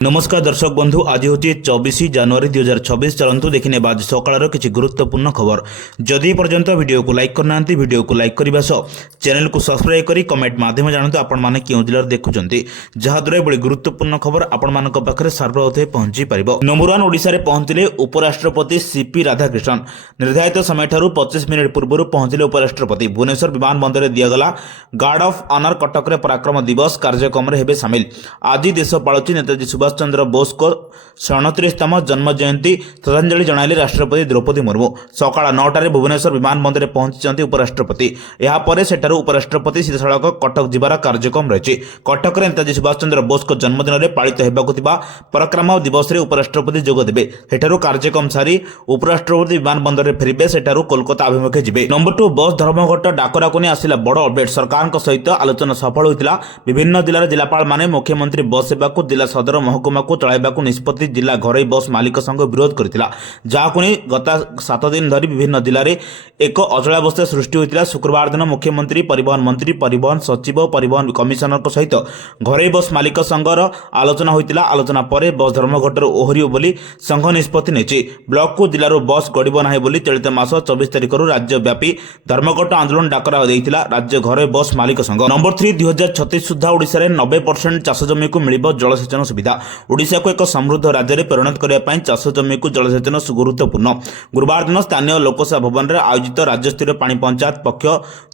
नमस्कार दर्शक बंधु आज हूँ 24 जनवरी 2026। चलतु देखने आज सकाल किसी गुरुत्वपूर्ण खबर। जदि पर्यंत वीडियो को लाइक करना वीडियो को लाइक करने सह चैनल को सब्सक्राइब करी कमेंट माध्यम जानते आपण मैंने क्यों जिले देखुं जहाद्वारा बड़ी गुरुत्वपूर्ण खबर आपण मान पाखे सर्वप्रथम पहुंची पार। नंबर 1 ओडिशा रे पहुंचले उपराष्ट्रपति सीपी राधाकृष्णन। निर्धारित समय 25 मिनिट पूर्व पहुंचले उपराष्ट्रपति। भुवनेश्वर विमान बंदर दिगला गार्ड ऑफ ऑनर कटक पराक्रम दिवस कार्यक्रम हेबे सामिल। आज देश पालुची नेताजी सुभाष चंद्र बोस को 37तम जन्म जयंती श्रद्धांजलि जणाइले राष्ट्रपति द्रौपदी मुर्मू। सकाळ 9टारे भुवनेश्वर विमान बंदर पहुंची उपराष्ट्रपति। यापर सेठारु उपराष्ट्रपति सीधासळख कटक जिबार कार्यक्रम रही। कटक नेताजी सुभाष चंद्र बोस को जन्मदिन में पालित होगाकु पराक्रम दिवस में उपराष्ट्रपति जोगदेवे। सेठारु कार्यक्रम सारी उपराष्ट्रपति विमान बंदर में फेरबे। सेठारु कोलकाता अभिमुखे जिबे। नंबर 2 बस धर्मघट डाकरा को आसिला बड़ अपडेट। सरकार सहित आलोचना सफल होता। विभिन्न जिलार जिलापाल माने मुख्यमंत्री बस सेवा को जिला सदर महकुमा को चलाइबाकू निष्पत्ति जिला घरोई बस मालिक संघ विरोध करथिला। जाहाकु नै गत 7 दिन धरी विभिन्न जिले में एक अचलावस्था सृष्टि होता। शुक्रवार दिन मुख्यमंत्री परिवहन मंत्री परिवहन सचिव परिवहन कमिशनर सहित घरोई बस मालिक संघर आलोचना होता। आलोचना पर बस धर्मघटर ओहरियो बोली संघ निष्पत्ति नेछि। ब्लॉक को जिलार बस गड़ब ना बोली चलित मास 24 तारिख राज्यव्यापी धर्मघट आंदोलन डाकरा देइथिला राज्य घरोई बस मालिक संघ। नंबर 3 2036 सुधा ओडिशा रे 90% चाष जमी को मिलिबो जलसेचन सुविधा। ओडिशा को एक समृद्ध राज्य में परिणत करने चाष जमी को जलसेचन गुरुत्वपूर्ण। गुरुवार दिन स्थानीय लोकसभा भवन में आयोजित राज्यस्तरीय पानी पंचायत पक्ष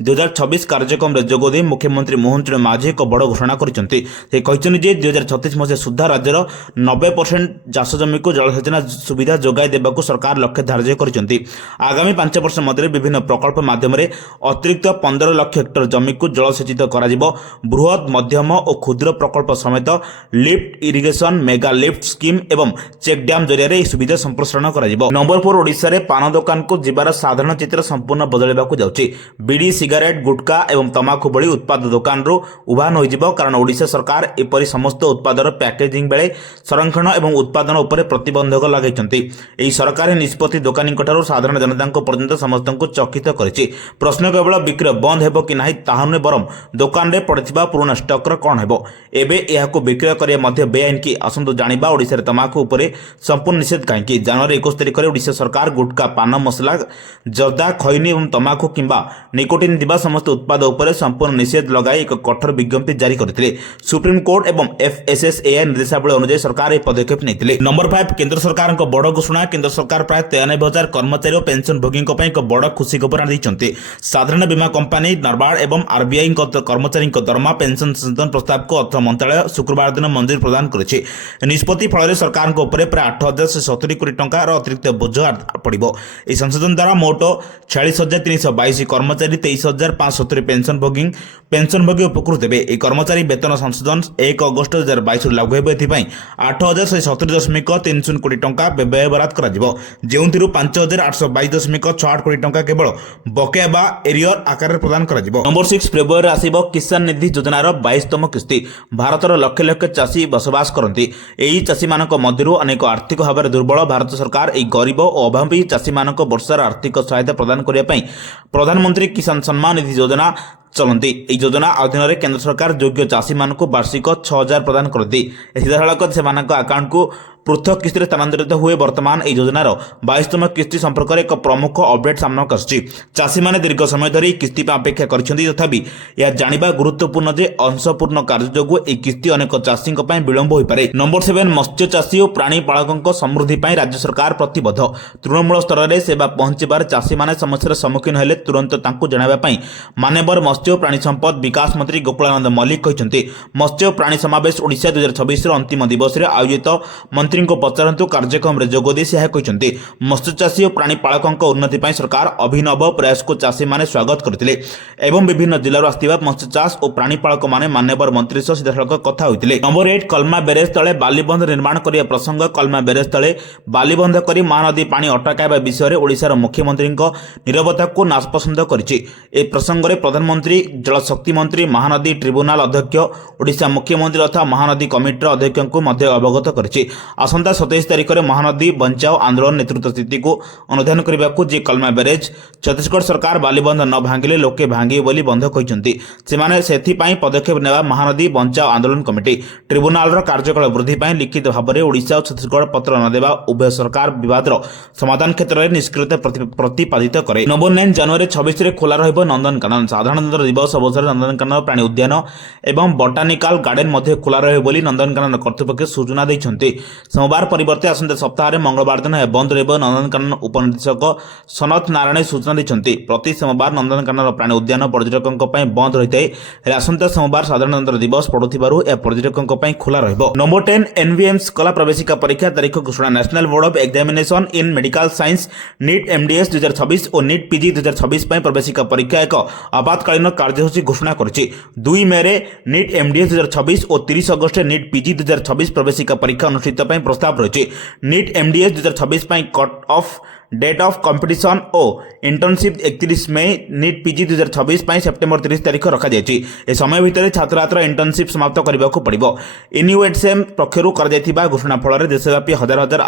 2026 कार्यक्रम में जोगदे मुख्यमंत्री मोहन चरण माझी एक बड़ घोषणा करते। 2036 मसीहा सुधा राज्यर 90% चाष जमी को जलसेचन सुविधा जोगाई देवाक सरकार लक्ष्य धार्य करते। आगामी 5 वर्ष मध्य विभिन्न प्रकल्प माध्यम अतिरिक्त 15 लाख हेक्टर जमी को जलसेचित कर बृहत मध्यम और क्षुद्र प्रकल्प समेत lift irrigation mega lift scheme एवं चेक डैम जरिया सुविधा संप्रसारण कर। नंबर 4 ओडिशा रे पान दुकान को जीवार साधारण चित्र संपूर्ण बदलवाकू जाउछि। बीड़ी सिगारेट गुटखा एवं तमाकू भली उत्पाद दुकान रू उभान होइजिबो कारण ओडिशा सरकार एपरि समस्त उत्पादर पैकेजिंग बेले संरक्षण एवं उत्पादन उपर प्रतिबंधक लगाइछन्ति। एही सरकारी निष्पत्ति दोकानी ठारू साधारण जनता पर्यंत समस्त चकित करिछि। प्रश्न केवल बिक्री बंद हेबो कि नाही ताहा नुहे बरम दुकान रे पड़िथिबा पुराना स्टॉक र कोन हेबो। एबे एहाकू बिक्री करिया मध्ये बेआईन कि आसंतु जानिबा। ओडिशा रे तमाकू उपरे संपूर्ण निषेध काहेकि। जनवरी 21 तारिख में ओडिशा सरकार गुटखा पान मसला जर्दा खैनी और तमाकू किंबा निकोटिन दिबा समस्त उत्पाद उपरे संपूर्ण निषेध लगाई एक कठोर विज्ञप्ति जारी करथिले। सुप्रीम कोर्ट एवं एफएसएसएआई निर्देशावली अनुसार सरकार यह पदक्षेप नेतिले। नंबर 5 केंद्र सरकार बड़ घोषणा। केंद्र सरकार प्राय 93,000 कर्मचारी और पेंशन भोगी एक बड़ खुशी खबर आनी। साधारण बीमा कंपनी नाबार्ड एवं आरबीआई कर्मचारी दरमा पेंशन संशोधन प्रस्ताव को अर्थ मंत्रालय शुक्रवार दिन मंजूरी प्रदान करेছে। निष्पत्ति फल सरकार प्राय 8,070 कोटी टंकार अतिरिक्त बोझ पड़ो। यह संशोधन द्वारा मोट 46,322 कर्मचारी 23,570 पेंशन भोगी उपकृत हे। यह कर्मचारी वेतन संशोधन 1 अगस्ट 2022 लागू हो। 8,170.30 कोटी टंका व्यय बराद कर जो 5,822.68 कोटी टंका केवल बकेया बा एरियर आकार प्रदान कर। नंबर 6 फेब्रुआरी आसिब किसान निधि योजनार 22तम किस्ती। भारतर लक्ष लक्ष चाषी बसवास करती। यही चाषी मानक मध्यरु अनेक आर्थिक भाव में दुर्बल भारत सरकार यह गरीब और अभावी चाषी मानक वर्षार आर्थिक सहायता प्रदान करने प्रधानमंत्री किसान सम्मान निधि योजना चलती। यह योजना अधीन केंद्र सरकार योग्य चाषी मानक वार्षिक 6,000 प्रदान करती। सीधासख से अकाउंट को पृथक किस्ती स्थानांतरित हुए। वर्तमान यह योजनार 22तम किस्ती संपर्क में एक प्रमुख अपडेट सामना आसी। चाषी मैंने दीर्घ समय धरी किस्ती अपेक्षा करछन्ति। तथापि यह जानिबा गुरुत्वपूर्ण जे अंशपूर्ण कार्य जोगु यह किस्ती अनेक चाषी विलंब हो पारे। नंबर 7 मत्स्य चाषी और प्राणी पालकों समृद्धि पर राज्य सरकार प्रतिबद्ध। तृणमूल स्तर में सेवा पहुंचार चाषी मैंने समस्यार सम्मुखीन हेले तुरंत जणाइबा मान्यवर मत्स्य और प्राणी संपद विकास मंत्री गोकुलानंद मल्लिक कहते। मत्स्य और प्राणी समावेश ओडिशा 2026 अंतिम दिवस में आयोजित मंत्री को पचारतु कार्यक्रम में जोगदे से कहते। मत्स्यचाषी और प्राणी पालकों उन्नति पर सरकार अभिनव प्रयास को चाषी माने स्वागत करते एवं विभिन्न जिलार आसथिबा मत्स्यचाष और प्राणी पालक माने मान्यवर मंत्री सह सीधासख कथा होइतिले। नंबर 8 कलमा बैरेज तले बालीबंध निर्माण करिया प्रसंग। कलमा बैरेज तले बालीबंध करी महानदी पानी अटकाइबा विषय में ओडिशार मुख्यमंत्री नीरवता को नापसंद करिछि। ए प्रसंग में प्रधानमंत्री ନେଇ ଜଳଶକ୍ତି ମନ୍ତ୍ରୀ ମହାନଦୀ ଟ୍ରିବ୍ୟୁନାଲ ଅଧ୍ୟକ୍ଷ ଓଡ଼ିଶା ମୁଖ୍ୟମନ୍ତ୍ରୀ ତଥା ମହାନଦୀ କମିଟିର ଅଧ୍ୟକ୍ଷଙ୍କୁ ମଧ୍ୟ ଅବଗତ କରିଛି। ଆସନ୍ତା 27 ତାରିଖରେ ମହାନଦୀ ବଞ୍ଚାଓ ଆନ୍ଦୋଳନ ନେତୃତ୍ୱ ସ୍ଥିତିକୁ ଅନୁଧ୍ୟାନ କରିବାକୁ ଯେ କଲମା ବ୍ୟାରେଜ୍ ଛତିଶଗଡ଼ ସରକାର ବାଲିବନ୍ଧ ନ ଭାଙ୍ଗିଲେ ଲୋକେ ଭାଙ୍ଗିବେ ବୋଲି ବନ୍ଧ କହିଛନ୍ତି। ସେମାନେ ସେଥିପାଇଁ ପଦକ୍ଷେପ ନେବା ମହାନଦୀ ବଞ୍ଚାଓ ଆନ୍ଦୋଳନ କମିଟି। ଟ୍ରିବ୍ୟୁନାଲର କାର୍ଯ୍ୟକାଳ ବୃଦ୍ଧି ପାଇଁ ଲିଖିତ ଭାବରେ ଓଡ଼ିଶା ଓ ଛତିଶଗଡ଼ ପତ୍ର ନ ଦେବା ଉଭୟ ସରକାର ବିବାଦର ସମାଧାନ କ୍ଷେତ୍ରରେ ନିଷ୍କ୍ରିୟତା ପ୍ରତିପାଦିତ କରେ। ନଭେମ୍ବର 9 ଜାନୁଆରୀ 26ରେ ଖୋଲା ରହିବ ନନ୍ଦନକାନନ। ସାଧାରଣତନ୍ତ୍ର ଦିବସ ଅବସରରେ ନନ୍ଦନକାନନ ପ୍ରାଣୀ ଉଦ୍ୟାନ ଏବଂ ବଟାନିକାଲ ଗାର୍ଡେନ ମଧ୍ୟ ଖୋଲା ରହିବ ବୋଲି ନନ୍ଦନକାନନ କର୍ତ୍ତୃପକ୍ଷ ସୂଚନା ଦେଇଛନ୍ତି। ସୋମବାର ପରିବର୍ତ୍ତେ ଆସନ୍ତା ସପ୍ତାହରେ ମଙ୍ଗଳବାର ଦିନ ଏହା ବନ୍ଦ ରହିବ। ନନ୍ଦନକାନନ ଉପନିର୍ଦ୍ଦେଶକ ସନତ ନାରାୟଣ ସୂଚନା ଦେଇଛନ୍ତି। ପ୍ରତି ସୋମବାର ନନ୍ଦନକାନନ ପ୍ରାଣୀ ଉଦ୍ୟାନ ପର୍ଯ୍ୟଟକଙ୍କ ପାଇଁ ବନ୍ଦ ରହିଥାଏ, ହେଲେ ଆସନ୍ତା ସୋମବାର ସାଧାରଣତନ୍ତ୍ର ଦିବସ ପଡୁଥିବାରୁ ଏହା ପର୍ଯ୍ୟଟକଙ୍କ ପାଇଁ ଖୋଲା ରହିବ। ନମ୍ବର 10 NVMS କଲା ପ୍ରବେଶିକା ପରୀକ୍ଷା ତାରିଖ ଘୋଷଣା। National board of examination in medical science NEET MDS 2026 O NEET PG 2026 ପାଇଁ ପ୍ରବେଶିକା ପରୀକ୍ଷା ଏକ ଆପାତକାଳୀନ କାର୍ଯ୍ୟସୂଚୀ ଘୋଷଣା କରିଛି। 2 ମେରେ NEET MDS 2026 ଓ 30 ଅଗଷ୍ଟରେ NEET PG 2026 ପ୍ରବେଶିକା ପରୀକ୍ଷା ଅନୁଷ୍ଠିତ ପାଇଁ ପ୍ରସ୍ତାବ ରହିଛି। NEET MDS 2026 ପାଇଁ cut off date of competition O internship 31 May, NEET PG 2026 ପାଇଁ ସେପ୍ଟେମ୍ବର 30 ତାରିଖ ରଖାଯାଇଛି। ଏ ସମୟ ଭିତରେ ଛାତ୍ରଛାତ୍ରୀର ଇଣ୍ଟର୍ନସିପ୍ ସମାପ୍ତ କରିବାକୁ ପଡ଼ିବ। NUSM ପକ୍ଷରୁ କରାଯାଇଥିବା ଘୋଷଣା ଫଳରେ ଦେଶବ୍ୟାପୀ ହଜାର ହଜାର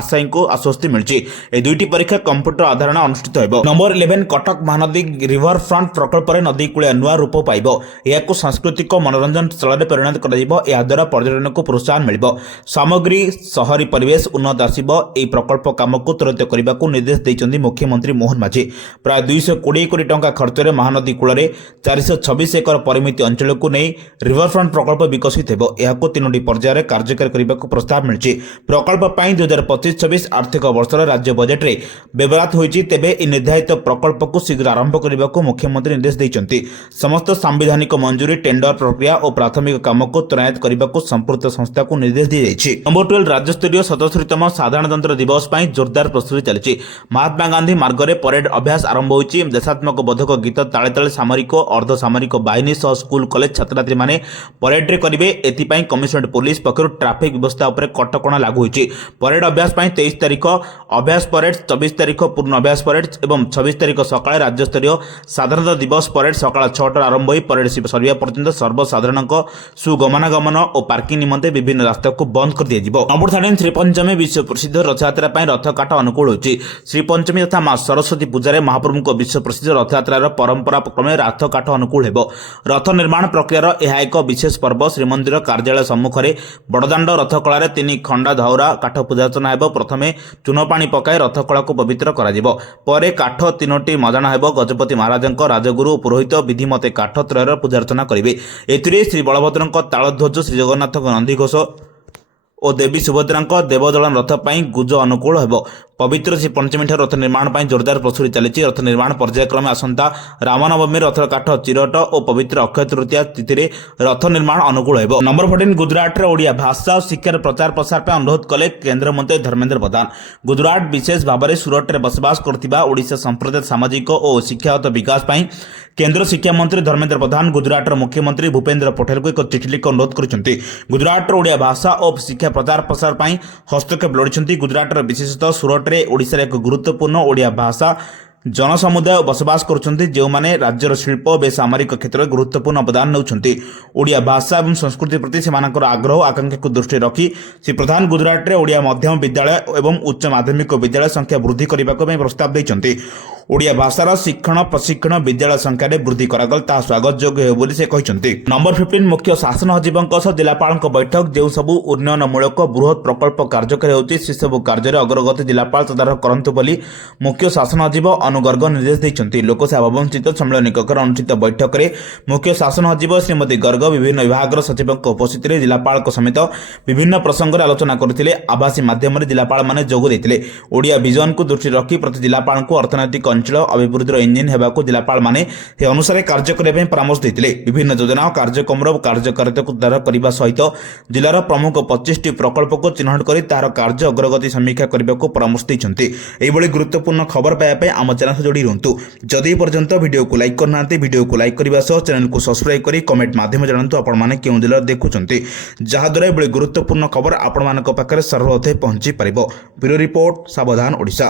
ଆଶାୟୀଙ୍କୁ ଆଶ୍ୱସ୍ତି ମିଳିଛି। ଏହି ଦୁଇଟି ପରୀକ୍ଷା କମ୍ପ୍ୟୁଟର ଆଧାରଣ ଅନୁଷ୍ଠିତ ହେବ। Number 11 Cuttack Mahanadi river front ପ୍ରକଳ୍ପରେ ନଦୀ କୂଳିଆ ନୂଆ ରୂପ ପାଇବ। ଏହାକୁ ସାଂସ୍କୃତିକ ମନୋରଞ୍ଜନ ସ୍ଥଳରେ ପରିଣତ କରାଯିବ। ଏହାଦ୍ୱାରା ପର୍ଯ୍ୟଟନକୁ ପ୍ରୋତ୍ସାହନ ମିଳିବ, ସାମଗ୍ରୀ ସହରୀ ପରିବେଶ ଉନ୍ନତ ଆସିବ। ଏହି ପ୍ରକଳ୍ପ କାମକୁ ତ୍ୱରିତ କରିବାକୁ ନିର୍ଦ୍ଦେଶ ଦେଇଛନ୍ତି ମୁଖ୍ୟମନ୍ତ୍ରୀ ମୋହନ ମାଝୀ। ପ୍ରାୟ 220 କୋଟି ଟଙ୍କା ଖର୍ଚ୍ଚରେ ମହାନଦୀ କୂଳରେ 426 ଏକର ପରିମିତି ଅଞ୍ଚଳକୁ ନେଇ ରିଭରଫ୍ରଣ୍ଟ ପ୍ରକଳ୍ପ ବିକଶିତ ହେବ। ଏହାକୁ 3ଟି ପର୍ଯ୍ୟାୟରେ କାର୍ଯ୍ୟକାରୀ କରିବାକୁ ପ୍ରସ୍ତାବ ମିଳିଛି। ପ୍ରକଳ୍ପ ପାଇଁ 2025-26 ଆର୍ଥିକ ବର୍ଷର ରାଜ୍ୟ ବଜେଟରେ ବ୍ୟବହୃତ ହୋଇଛି। ତେବେ ଏହି ନିର୍ଦ୍ଧାରିତ ପ୍ରକଳ୍ପକୁ ଶୀଘ୍ର ଆରମ୍ଭ କରିବାକୁ ମୁଖ୍ୟମନ୍ତ୍ରୀ ନିର୍ଦ୍ଦେଶ ଦେଇଛନ୍ତି। ସମସ୍ତ ସାମ୍ବିଧାନିକ ମଞ୍ଜୁରୀ, ଟେଣ୍ଡର ପ୍ରକ୍ରିୟା ଓ ପ୍ରାଥମିକ କାମକୁ ତ୍ୱରାନ୍ୱିତ କରିବାକୁ ସମ୍ପୃକ୍ତ ସଂସ୍ଥାକୁ ନିର୍ଦ୍ଦେଶ ଦିଆଯାଇଛି। ନମ୍ବର 12 ରାଜ୍ୟସ୍ତରୀୟ 77ତମ ସାଧାରଣତନ୍ତ୍ର ଦିବସ ପାଇଁ ଜୋରଦାର ପ୍ରସ୍ତୁତି ଚାଲିଛି। ମହାତ୍ମା ଗାନ୍ଧୀ ମାର୍ଗରେ ପରେଡ୍ ଅଭ୍ୟାସ ଆରମ୍ଭ ହୋଇଛି। ଦେଶାତ୍ମକ ବୋଧକ ଗୀତ ତାଳେ ତାଳେ ସାମରିକ ଓ ଅର୍ଦ୍ଧସାମରିକ ବାହିନୀ ସହ ସ୍କୁଲ କଲେଜ ଛାତ୍ରଛାତ୍ରୀମାନେ ପରେଡ୍ରେ କରିବେ। ଏଥିପାଇଁ କମିଶନରେଟ୍ ପୁଲିସ ପକ୍ଷରୁ ଟ୍ରାଫିକ୍ ବ୍ୟବସ୍ଥା ଉପରେ କଟକଣା ଲାଗୁ ହୋଇଛି। ପରେଡ୍ ଅଭ୍ୟାସ ପାଇଁ 23 ତାରିଖ ଅଭ୍ୟାସ ପରେଡ୍, 24 ତାରିଖ ପୂର୍ଣ୍ଣ ଅଭ୍ୟାସ ପରେଡ୍ ଏବଂ 26 ତାରିଖ ସକାଳେ ରାଜ୍ୟସ୍ତରୀୟ ସାଧାରଣତନ୍ତ୍ର ଦିବସ ପରେଡ୍ ସକାଳ 6ଟାରୁ ଆରମ୍ଭ ହୋଇ ପରେଡ୍ ସରିବା ପର୍ଯ୍ୟନ୍ତ ସର୍ବସାଧାରଣଙ୍କ ସୁଗମନାଗମନ ଓ ପାର୍କିଂ ନିମନ୍ତେ ବିଭିନ୍ନ ରାସ୍ତାକୁ ବନ୍ଦ କରିଦିଆଯିବ। ନମ୍ବର 13 ଶ୍ରୀପଞ୍ଚମୀ ବିଶ୍ୱ ପ୍ରସିଦ୍ଧ ରଥଯାତ୍ରା ପାଇଁ ରଥକାଠ ଅନୁକୂଳ ହୋଇଛି। ଶ୍ରୀପଞ୍ଚମୀ ତଥା ମା ସରସ୍ୱତୀ ପୂଜାରେ ମହାପ୍ରଭୁଙ୍କ ବିଶ୍ୱ ପ୍ରସିଦ୍ଧ ରଥଯାତ୍ରାର ପରମ୍ପରା କ୍ରମେ ରଥକାଠ ଅନୁକୂଳ ହେବ। ରଥ ନିର୍ମାଣ ପ୍ରକ୍ରିୟାର ଏହା ଏକ ବିଶେଷ ପର୍ବ। ଶ୍ରୀମନ୍ଦିର କାର୍ଯ୍ୟାଳୟ ସମ୍ମୁଖରେ ବଡ଼ଦାଣ୍ଡ ରଥକଳାରେ 3 ଖଣ୍ଡା ଧଉରା କାଠ ପୂଜାର୍ଚ୍ଚନା ହେବ। ପ୍ରଥମେ ଚୂନ ପାଣି ପକାଇ ରଥକଳାକୁ ପବିତ୍ର କରାଯିବ। ପରେ କାଠ 3ଟି ମଜାଣା ହେବ। ଗଜପତି ମହାରାଜଙ୍କ ରାଜଗୁରୁ ଓ ପୁରୋହିତ ବିଧିମତେ କାଠ ତ୍ରୟର ପୂଜାର୍ଚ୍ଚନା କରିବେ। ଏଥିରେ ଶ୍ରୀ ବଳଭଦ୍ରଙ୍କ ତାଳଧ୍ୱଜ, ଶ୍ରୀଜଗନ୍ନାଥଙ୍କ ନନ୍ଦିଘୋଷ ଓ ଦେବୀ ସୁଭଦ୍ରାଙ୍କ ଦେବଦଳନ ରଥ ପାଇଁ ଗୁଜ ଅନୁକୂଳ ହେବ। ପବିତ୍ର ଶ୍ରୀପଞ୍ଚମୀଠାରୁ ରଥ ନିର୍ମାଣ ପାଇଁ ଜୋରଦାର ପ୍ରସ୍ତୁତି ଚାଲିଛି। ରଥ ନିର୍ମାଣ ପର୍ଯ୍ୟାୟକ୍ରମେ ଆସନ୍ତା ରାମନବମୀ ରଥର କାଠ ଚିରଟ ଓ ପବିତ୍ର ଅକ୍ଷୟ ତୃତୀୟା ତିଥିରେ ରଥ ନିର୍ମାଣ ଅନୁକୂଳ ହେବ। ନମ୍ବର 14 ଗୁଜରାଟରେ ଓଡ଼ିଆ ଭାଷା ଓ ଶିକ୍ଷାର ପ୍ରଚାର ପ୍ରସାର ପାଇଁ ଅନୁରୋଧ କଲେ କେନ୍ଦ୍ରମନ୍ତ୍ରୀ ଧର୍ମେନ୍ଦ୍ର ପ୍ରଧାନ। ଗୁଜରାଟ ବିଶେଷ ଭାବରେ ସୁରଟରେ ବସବାସ କରୁଥିବା ଓଡ଼ିଶା ସମ୍ପ୍ରଦାୟ ସାମାଜିକ ଓ ଶିକ୍ଷାଗତ ବିକାଶ ପାଇଁ କେନ୍ଦ୍ର ଶିକ୍ଷାମନ୍ତ୍ରୀ ଧର୍ମେନ୍ଦ୍ର ପ୍ରଧାନ ଗୁଜରାଟର ମୁଖ୍ୟମନ୍ତ୍ରୀ ଭୂପେନ୍ଦ୍ର ପଟେଲଙ୍କୁ ଏକ ଚିଠି ଲେଖି ଅନୁରୋଧ କରିଛନ୍ତି। ଗୁଜରାଟର ଓଡ଼ିଆ ଭାଷା ଓ ଶିକ୍ଷା ପ୍ରଚାର ପ୍ରସାର ପାଇଁ ହସ୍ତକ୍ଷେପ ଲୋଡ଼ିଛନ୍ତି। ଗୁଜରାଟର ବିଶେଷତଃ ସୁରଟରେ ଓଡ଼ିଶାର ଏକ ଗୁରୁତ୍ୱପୂର୍ଣ୍ଣ ଓଡ଼ିଆ ଭାଷା ଜନସମୁଦାୟ ବସବାସ କରୁଛନ୍ତି, ଯେଉଁମାନେ ରାଜ୍ୟର ଶିଳ୍ପ ଓ ବେସାମରିକ କ୍ଷେତ୍ରରେ ଗୁରୁତ୍ୱପୂର୍ଣ୍ଣ ଅବଦାନ ନେଉଛନ୍ତି। ଓଡ଼ିଆ ଭାଷା ଏବଂ ସଂସ୍କୃତି ପ୍ରତି ସେମାନଙ୍କର ଆଗ୍ରହ ଓ ଆକାଂକ୍ଷାକୁ ଦୃଷ୍ଟିରେ ରଖି ଶ୍ରୀ ପ୍ରଧାନ ଗୁଜରାଟରେ ଓଡ଼ିଆ ମଧ୍ୟମ ବିଦ୍ୟାଳୟ ଏବଂ ଉଚ୍ଚ ମାଧ୍ୟମିକ ବିଦ୍ୟାଳୟ ସଂଖ୍ୟା ବୃଦ୍ଧି କରିବାକୁ ପାଇଁ ପ୍ରସ୍ତାବ ଦେଇଛନ୍ତି। ଓଡ଼ିଆ ଭାଷାର ଶିକ୍ଷଣ ପ୍ରଶିକ୍ଷଣ ବିଦ୍ୟାଳୟ ସଂଖ୍ୟାରେ ବୃଦ୍ଧି କରାଗଲେ ତାହା ସ୍ୱାଗତଯୋଗ୍ୟ ହେବ ବୋଲି ସେ କହିଛନ୍ତି। ନମ୍ବର 15 ମୁଖ୍ୟ ଶାସନ ସଚିବଙ୍କ ସହ ଜିଲ୍ଲାପାଳଙ୍କ ବୈଠକ। ଯେଉଁ ସବୁ ଉନ୍ନୟନମୂଳକ ବୃହତ୍ ପ୍ରକଳ୍ପ କାର୍ଯ୍ୟକାରୀ ହେଉଛି ସେସବୁ କାର୍ଯ୍ୟରେ ଅଗ୍ରଗତି ଜିଲ୍ଲାପାଳ ତଦାରଖ କରନ୍ତୁ ବୋଲି ମୁଖ୍ୟ ଶାସନ ସଚିବ ଅନୁଗର୍ଗ ନିର୍ଦ୍ଦେଶ ଦେଇଛନ୍ତି। ଲୋକସେବା ଭବନ ସ୍ଥିତ ସମ୍ମିଳନୀ କକ୍ଷରେ ଅନୁଷ୍ଠିତ ବୈଠକରେ ମୁଖ୍ୟ ଶାସନ ସଚିବ ଶ୍ରୀମତୀ ଗର୍ଗ ବିଭିନ୍ନ ବିଭାଗର ସଚିବଙ୍କ ଉପସ୍ଥିତିରେ ଜିଲ୍ଲାପାଳଙ୍କ ସମେତ ବିଭିନ୍ନ ପ୍ରସଙ୍ଗରେ ଆଲୋଚନା କରିଥିଲେ। ଆଭାସୀ ମାଧ୍ୟମରେ ଜିଲ୍ଲାପାଳମାନେ ଯୋଗ ଦେଇଥିଲେ। ଓଡ଼ିଆ ଭିଜନକୁ ଦୃଷ୍ଟିରେ ରଖି ପ୍ରତି ଜିଲ୍ଲାପାଳଙ୍କୁ ଅର୍ଥନୈତିକ ଅଞ୍ଚଳ ଅଭିବୃଦ୍ଧିର ଇଞ୍ଜିନ୍ ହେବାକୁ ଜିଲ୍ଲାପାଳମାନେ ସେ ଅନୁସାରେ କାର୍ଯ୍ୟ କରିବା ପାଇଁ ପରାମର୍ଶ ଦେଇଥିଲେ। ବିଭିନ୍ନ ଯୋଜନା ଓ କାର୍ଯ୍ୟକ୍ରମର କାର୍ଯ୍ୟକାରିତାକୁ ତଦାରଖ କରିବା ସହିତ ଜିଲ୍ଲାର ପ୍ରମୁଖ 25ଟି ପ୍ରକଳ୍ପକୁ ଚିହ୍ନଟ କରି ତାହାର କାର୍ଯ୍ୟ ଅଗ୍ରଗତି ସମୀକ୍ଷା କରିବାକୁ ପରାମର୍ଶ ଦେଇଛନ୍ତି। ଏହିଭଳି ଗୁରୁତ୍ୱପୂର୍ଣ୍ଣ ଖବର ପାଇବା ପାଇଁ ଆମ ଚ୍ୟାନେଲ ଯୋଡ଼ି ରୁହନ୍ତୁ। ଯଦି ପର୍ଯ୍ୟନ୍ତ ଭିଡ଼ିଓକୁ ଲାଇକ୍ କରିନାହାନ୍ତି ଭିଡ଼ିଓକୁ ଲାଇକ୍ କରିବା ସହ ଚ୍ୟାନେଲକୁ ସବସ୍କ୍ରାଇବ୍ କରି କମେଣ୍ଟ ମାଧ୍ୟମରେ ଜଣାନ୍ତୁ ଆପଣମାନେ କେଉଁ ଜିଲ୍ଲାରେ ଦେଖୁଛନ୍ତି, ଯାହାଦ୍ୱାରା ଏଭଳି ଗୁରୁତ୍ୱପୂର୍ଣ୍ଣ ଖବର ଆପଣମାନଙ୍କ ପାଖରେ ସର୍ବପ୍ରଥମେ ପହଞ୍ଚି ପାରିବ। ବ୍ୟୁରୋ ରିପୋର୍ଟ, ସାବଧାନ ଓଡ଼ିଶା।